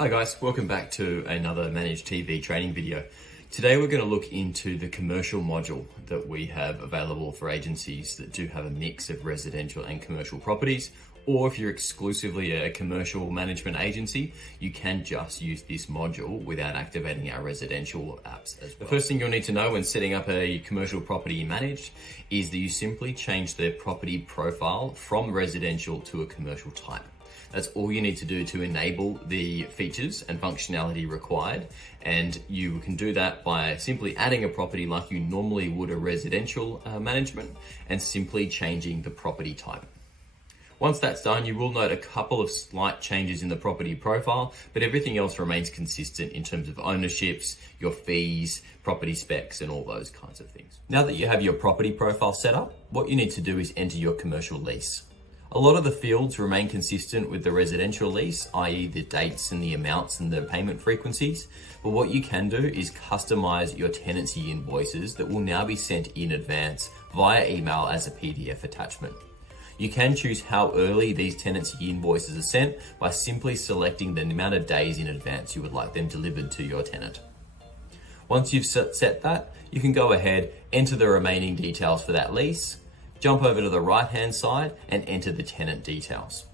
Hi guys, welcome back to another Managed TV training video. Today we're going to look into the commercial module that we have available for agencies that do have a mix of residential and commercial properties, or if you're exclusively a commercial management agency, you can just use this module without activating our residential apps as well. The first thing you'll need to know when setting up a commercial property managed is that you simply change the property profile from residential to a commercial type. That's all you need to do to enable the features and functionality required. And you can do that by simply adding a property like you normally would a residential management and simply changing the property type. Once that's done, you will note a couple of slight changes in the property profile, but everything else remains consistent in terms of ownerships, your fees, property specs, and all those kinds of things. Now that you have your property profile set up, what you need to do is enter your commercial lease. A lot of the fields remain consistent with the residential lease, i.e. the dates and the amounts and the payment frequencies. But what you can do is customize your tenancy invoices that will now be sent in advance via email as a PDF attachment. You can choose how early these tenancy invoices are sent by simply selecting the amount of days in advance you would like them delivered to your tenant. Once you've set that, you can go ahead, enter the remaining details for that lease, jump over to the right-hand side and enter the tenant details.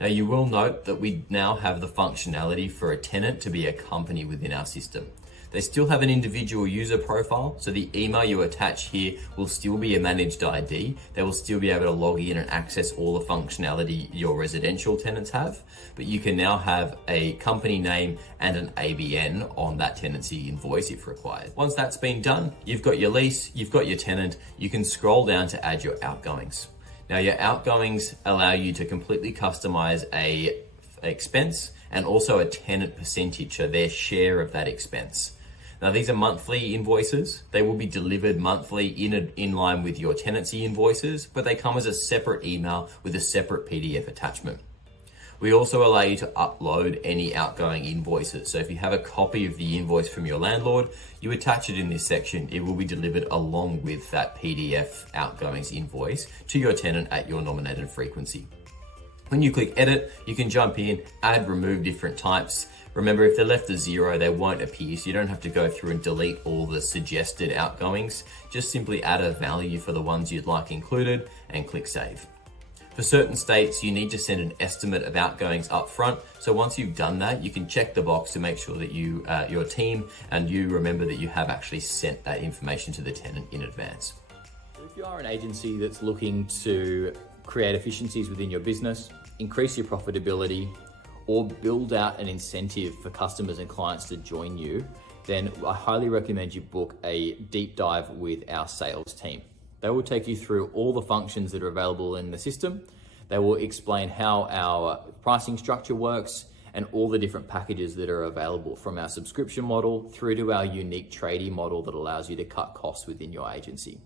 Now you will note that we now have the functionality for a tenant to be a company within our system. They still have an individual user profile, so the email you attach here will still be a managed ID. They will still be able to log in and access all the functionality your residential tenants have, but you can now have a company name and an ABN on that tenancy invoice if required. Once that's been done, you've got your lease, you've got your tenant, you can scroll down to add your outgoings. Now your outgoings allow you to completely customize a expense and also a tenant percentage, so their share of that expense. Now these are monthly invoices. They will be delivered monthly in line with your tenancy invoices, but they come as a separate email with a separate PDF attachment. We also allow you to upload any outgoing invoices. So if you have a copy of the invoice from your landlord, you attach it in this section. It will be delivered along with that PDF outgoings invoice to your tenant at your nominated frequency. When you click edit, you can jump in, add, remove different types. Remember, if they're left as 0, they won't appear, so you don't have to go through and delete all the suggested outgoings. Just simply add a value for the ones you'd like included and click save. For certain states, you need to send an estimate of outgoings up front. So once you've done that, you can check the box to make sure that you, your team and you remember that you have actually sent that information to the tenant in advance. If you are an agency that's looking to create efficiencies within your business, increase your profitability, or build out an incentive for customers and clients to join you, then I highly recommend you book a deep dive with our sales team. They will take you through all the functions that are available in the system. They will explain how our pricing structure works and all the different packages that are available, from our subscription model through to our unique tradie model that allows you to cut costs within your agency.